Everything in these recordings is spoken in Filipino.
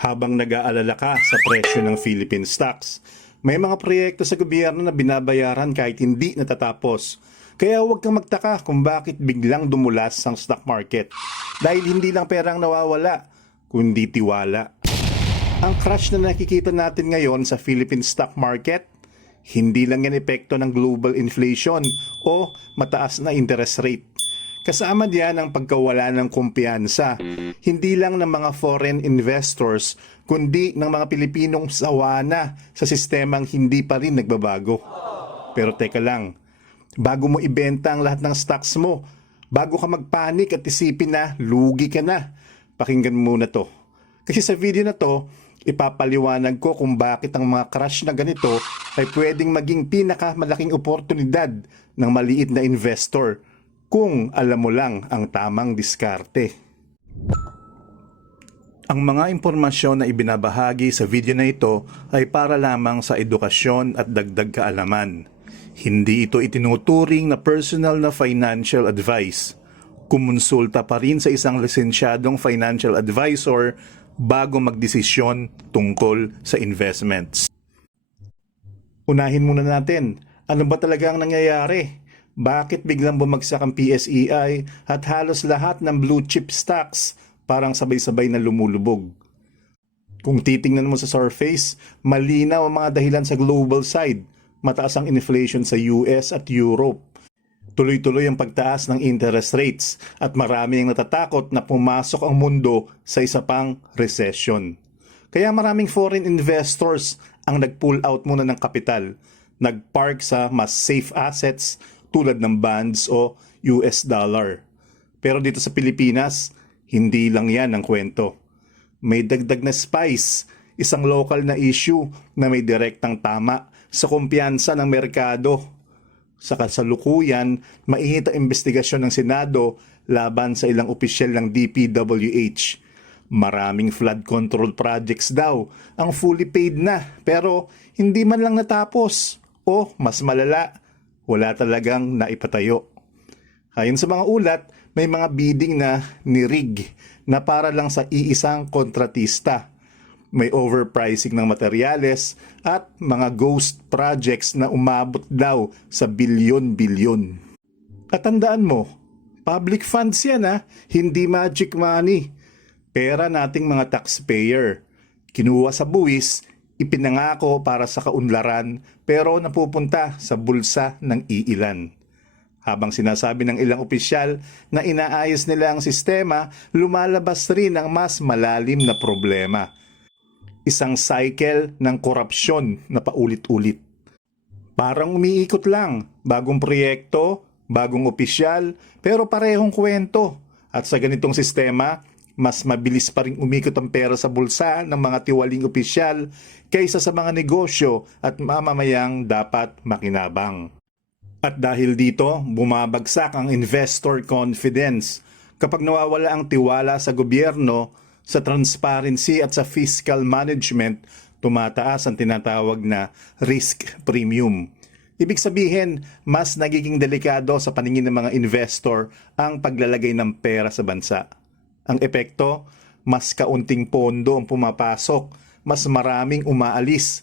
habang nag-aalala ka sa presyo ng Philippine stocks. May mga proyekto sa gobyerno na binabayaran kahit hindi natatapos. Kaya huwag kang magtaka kung bakit biglang dumulas ang stock market. Dahil hindi lang perang nawawala, kundi tiwala. Ang crash na nakikita natin ngayon sa Philippine stock market, hindi lang yan epekto ng global inflation o mataas na interest rate. Kasama diyan ang pagkawala ng kumpiyansa, hindi lang ng mga foreign investors, kundi ng mga Pilipinong sawa na sa sistemang hindi pa rin nagbabago. Pero teka lang, bago mo ibenta ang lahat ng stocks mo, bago ka magpanik at isipin na lugi ka na, pakinggan muna to. Kasi sa video na to, ipapaliwanag ko kung bakit ang mga crash na ganito ay pwedeng maging pinakamalaking oportunidad ng maliit na investor kung alam mo lang ang tamang diskarte. Ang mga impormasyon na ibinabahagi sa video na ito ay para lamang sa edukasyon at dagdag kaalaman. Hindi ito itinuturing na personal na financial advice. Kumonsulta pa rin sa isang lisensyadong financial advisor bago magdesisyon tungkol sa investments. Unahin muna natin, ano ba talaga ang nangyayari? Bakit biglang bumagsak ang PSEI at halos lahat ng blue chip stocks parang sabay-sabay na lumulubog? Kung titingnan mo sa surface, malinaw ang mga dahilan sa global side. Mataas ang inflation sa US at Europe. Tuloy-tuloy ang pagtaas ng interest rates at marami ang natatakot na pumasok ang mundo sa isa pang recession. Kaya maraming foreign investors ang nag-pull out muna ng kapital, nag-park sa mas safe assets tulad ng bonds o US dollar. Pero dito sa Pilipinas, hindi lang yan ang kwento. May dagdag na spice, isang local na issue na may direktang tama sa kumpiyansa ng merkado. Sa kasalukuyan, mainit ang investigasyon ng Senado laban sa ilang opisyal ng DPWH. Maraming flood control projects daw ang fully paid na pero hindi man lang natapos. O mas malala, wala talagang naipatayo. Ayon sa mga ulat, may mga bidding na nirig na para lang sa iisang kontratista. May overpricing ng materyales at mga ghost projects na umabot daw sa bilyon-bilyon. At tandaan mo, public funds yan ha, hindi magic money. Pera nating mga taxpayer. Kinuha sa buwis, ipinangako para sa kaunlaran pero napupunta sa bulsa ng iilan. Habang sinasabi ng ilang opisyal na inaayos nila ang sistema, lumalabas rin ang mas malalim na problema. Isang cycle ng korupsyon na paulit-ulit. Parang umiikot lang, bagong proyekto, bagong opisyal, pero parehong kwento. At sa ganitong sistema, mas mabilis pa rin umikot ang pera sa bulsa ng mga tiwaling opisyal kaysa sa mga negosyo at mamamayang dapat makinabang. At dahil dito, bumabagsak ang investor confidence. Kapag nawawala ang tiwala sa gobyerno, sa transparency at sa fiscal management, tumataas ang tinatawag na risk premium. Ibig sabihin, mas nagiging delikado sa paningin ng mga investor ang paglalagay ng pera sa bansa. Ang epekto, mas kaunting pondo ang pumapasok, mas maraming umaalis.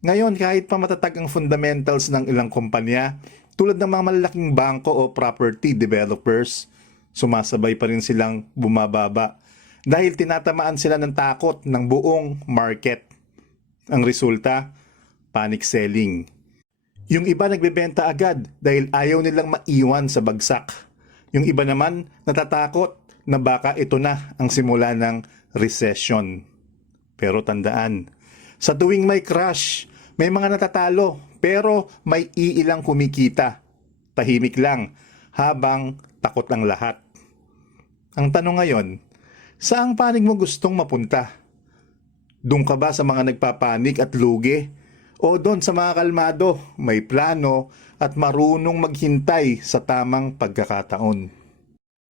Ngayon, kahit pa matatag ang fundamentals ng ilang kumpanya, tulad ng mga malalaking bangko o property developers, sumasabay pa rin silang bumababa dahil tinatamaan sila ng takot ng buong market. Ang resulta, panic selling. Yung iba nagbebenta agad dahil ayaw nilang maiwan sa bagsak. Yung iba naman natatakot na baka ito na ang simula ng recession. Pero tandaan, sa tuwing may crash, may mga natatalo pero may iilang kumikita. Tahimik lang habang takot ang lahat. Ang tanong ngayon, saang panig mo gustong mapunta? Doon ka ba sa mga nagpapanik at lugi? O doon sa mga kalmado, may plano at marunong maghintay sa tamang pagkakataon?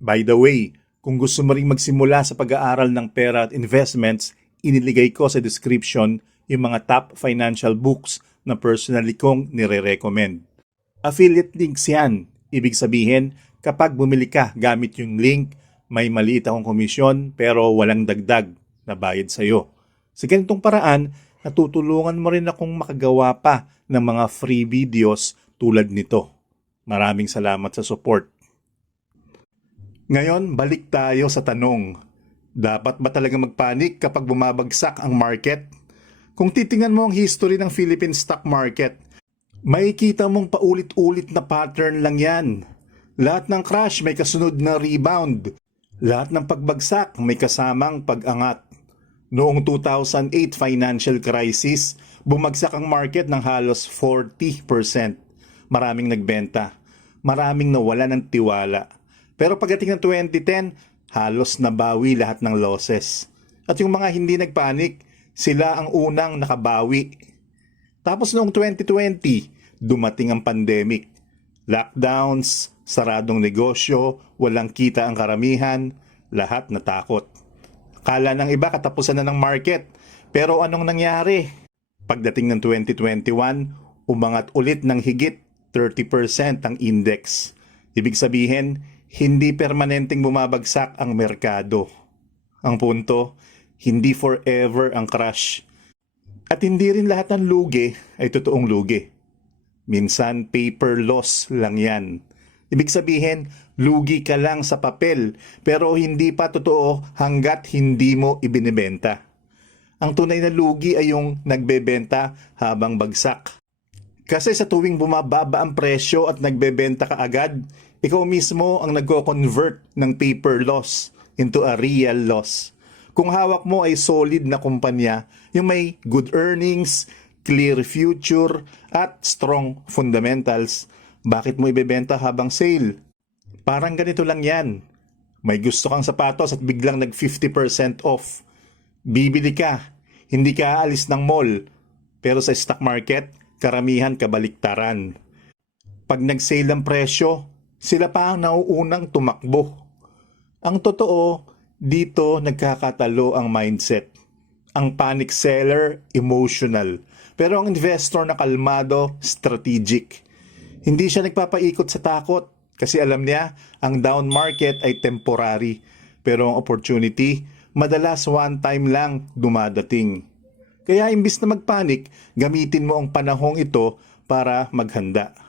By the way, kung gusto mo ring magsimula sa pag-aaral ng pera at investments, iniligay ko sa description yung mga top financial books na personally kong nire-recommend. Affiliate links yan. Ibig sabihin, kapag bumili ka gamit yung link, may maliit akong komisyon pero walang dagdag na bayad sa'yo. Sa ganitong paraan, natutulungan mo rin akong makagawa pa ng mga free videos tulad nito. Maraming salamat sa support. Ngayon, balik tayo sa tanong. Dapat ba talaga magpanik kapag bumabagsak ang market? Kung titingnan mo ang history ng Philippine stock market, makikita mong paulit-ulit na pattern lang yan. Lahat ng crash may kasunod na rebound. Lahat ng pagbagsak may kasamang pag-angat. Noong 2008 financial crisis, bumagsak ang market ng halos 40%. Maraming nagbenta. Maraming nawala ng tiwala. Pero pagdating ng 2010, halos nabawi lahat ng losses. At yung mga hindi nagpanik, sila ang unang nakabawi. Tapos noong 2020, dumating ang pandemic. Lockdowns, saradong negosyo, walang kita ang karamihan, lahat natakot. Kala ng iba katapusan na ng market. Pero anong nangyari? Pagdating ng 2021, umangat ulit ng higit 30% ang index. Ibig sabihin, hindi permanenteng bumabagsak ang merkado. Ang punto, hindi forever ang crash. At hindi rin lahat ng lugi ay totoong lugi. Minsan paper loss lang yan. Ibig sabihin, lugi ka lang sa papel pero hindi pa totoo hanggat hindi mo ibinebenta. Ang tunay na lugi ay yung nagbebenta habang bagsak. Kasi sa tuwing bumababa ang presyo at nagbebenta ka agad, ikaw mismo ang nagko-convert ng paper loss into a real loss. Kung hawak mo ay solid na kumpanya, yung may good earnings, clear future, at strong fundamentals, bakit mo ibebenta habang sale? Parang ganito lang yan. May gusto kang sapatos at biglang nag 50% off. Bibili ka, hindi ka aalis ng mall. Pero sa stock market, karamihan kabaliktaran. Pag nag-sale ang presyo, sila pa ang nauunang tumakbo. Ang totoo, dito nagkakatalo ang mindset. Ang panic seller, emotional. Pero ang investor na kalmado, strategic. Hindi siya nagpapaikot sa takot kasi alam niya ang down market ay temporary. Pero ang opportunity, madalas one time lang dumadating. Kaya imbis na magpanik, gamitin mo ang panahong ito para maghanda.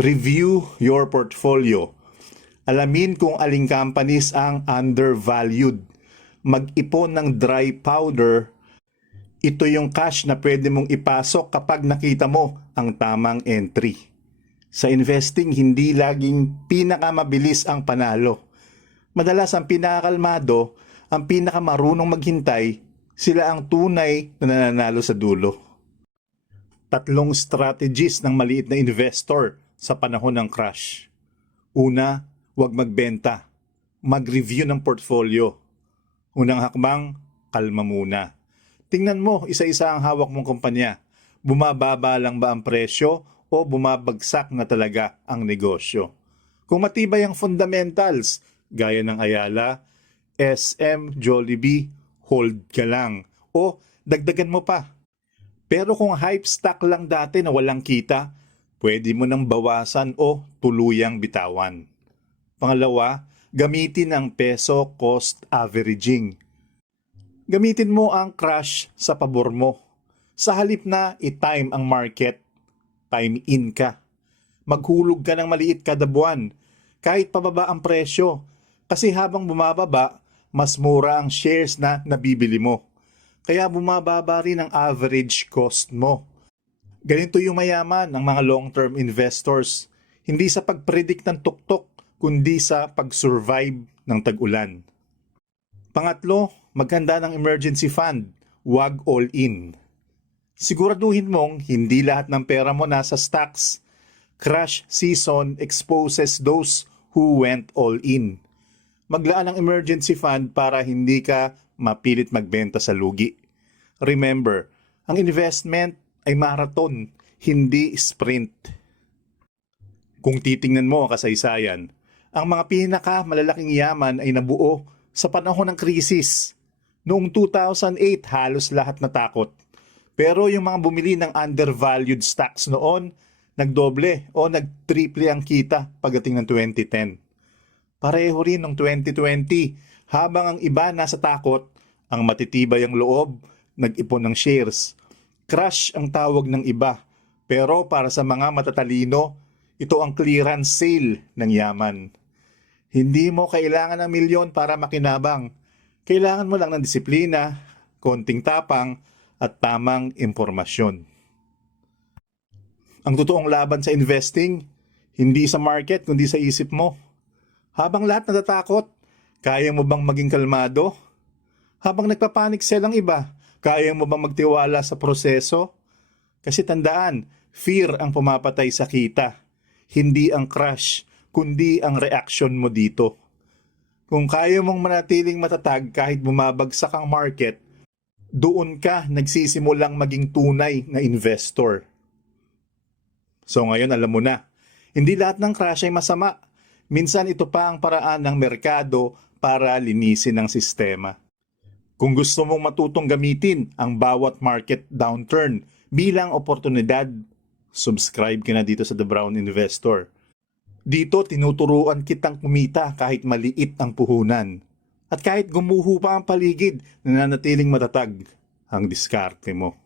Review your portfolio. Alamin kung aling companies ang undervalued. Mag-ipon ng dry powder. Ito yung cash na pwede mong ipasok kapag nakita mo ang tamang entry. Sa investing, hindi laging pinakamabilis ang panalo. Madalas ang pinakakalmado, ang pinakamarunong maghintay, sila ang tunay na nananalo sa dulo. Tatlong strategies ng maliit na investor sa panahon ng crash. Una, huwag magbenta. Mag-review ng portfolio. Unang hakbang, kalma muna. Tingnan mo isa-isa ang hawak mong kumpanya. Bumababa lang ba ang presyo o bumabagsak na talaga ang negosyo? Kung matibay ang fundamentals, gaya ng Ayala, SM, Jollibee, hold ka lang. O dagdagan mo pa. Pero kung hype stock lang dati na walang kita, pwede mo nang bawasan o tuluyang bitawan. Pangalawa, gamitin ang peso cost averaging. Gamitin mo ang crash sa pabor mo. Sa halip na i-time ang market, time in ka. Maghulog ka ng maliit kada buwan, kahit pababa ang presyo. Kasi habang bumababa, mas mura ang shares na nabibili mo. Kaya bumababa rin ang average cost mo. Ganito yung mayaman ng mga long-term investors. Hindi sa pag-predict ng tuktok, kundi sa pag-survive ng tag-ulan. Pangatlo, maghanda ng emergency fund. Huwag all-in. Siguraduhin mong hindi lahat ng pera mo nasa stocks. Crash season exposes those who went all-in. Maglaan ng emergency fund para hindi ka mapilit magbenta sa lugi. Remember, ang investment ay marathon, hindi sprint. Kung titingnan mo ang kasaysayan, ang mga pinaka malalaking yaman ay nabuo sa panahon ng krisis. Noong 2008, halos lahat natakot. Pero yung mga bumili ng undervalued stocks noon, nagdoble o nagtriple ang kita pagdating ng 2010. Pareho rin ng 2020, habang ang iba nasa takot, ang matitibay ang loob, nag-ipon ng shares. Crash ang tawag ng iba, pero para sa mga matatalino, ito ang clearance sale ng yaman. Hindi mo kailangan ng milyon para makinabang. Kailangan mo lang ng disiplina, konting tapang, at tamang impormasyon. Ang totoong laban sa investing, hindi sa market kundi sa isip mo. Habang lahat natatakot, kaya mo bang maging kalmado? Habang nagpapanik sell ang iba, kaya mo bang magtiwala sa proseso? Kasi tandaan, fear ang pumapatay sa kita. Hindi ang crash, kundi ang reaction mo dito. Kung kaya mong manatiling matatag kahit bumabagsak ang market, doon ka nagsisimulang maging tunay na investor. So ngayon alam mo na, hindi lahat ng crash ay masama. Minsan ito pa ang paraan ng merkado para linisin ang sistema. Kung gusto mong matutong gamitin ang bawat market downturn bilang oportunidad, subscribe ka na dito sa The Brown Investor. Dito tinuturuan kitang kumita kahit maliit ang puhunan. At kahit gumuho pa ang paligid, nananatiling matatag ang diskarte mo.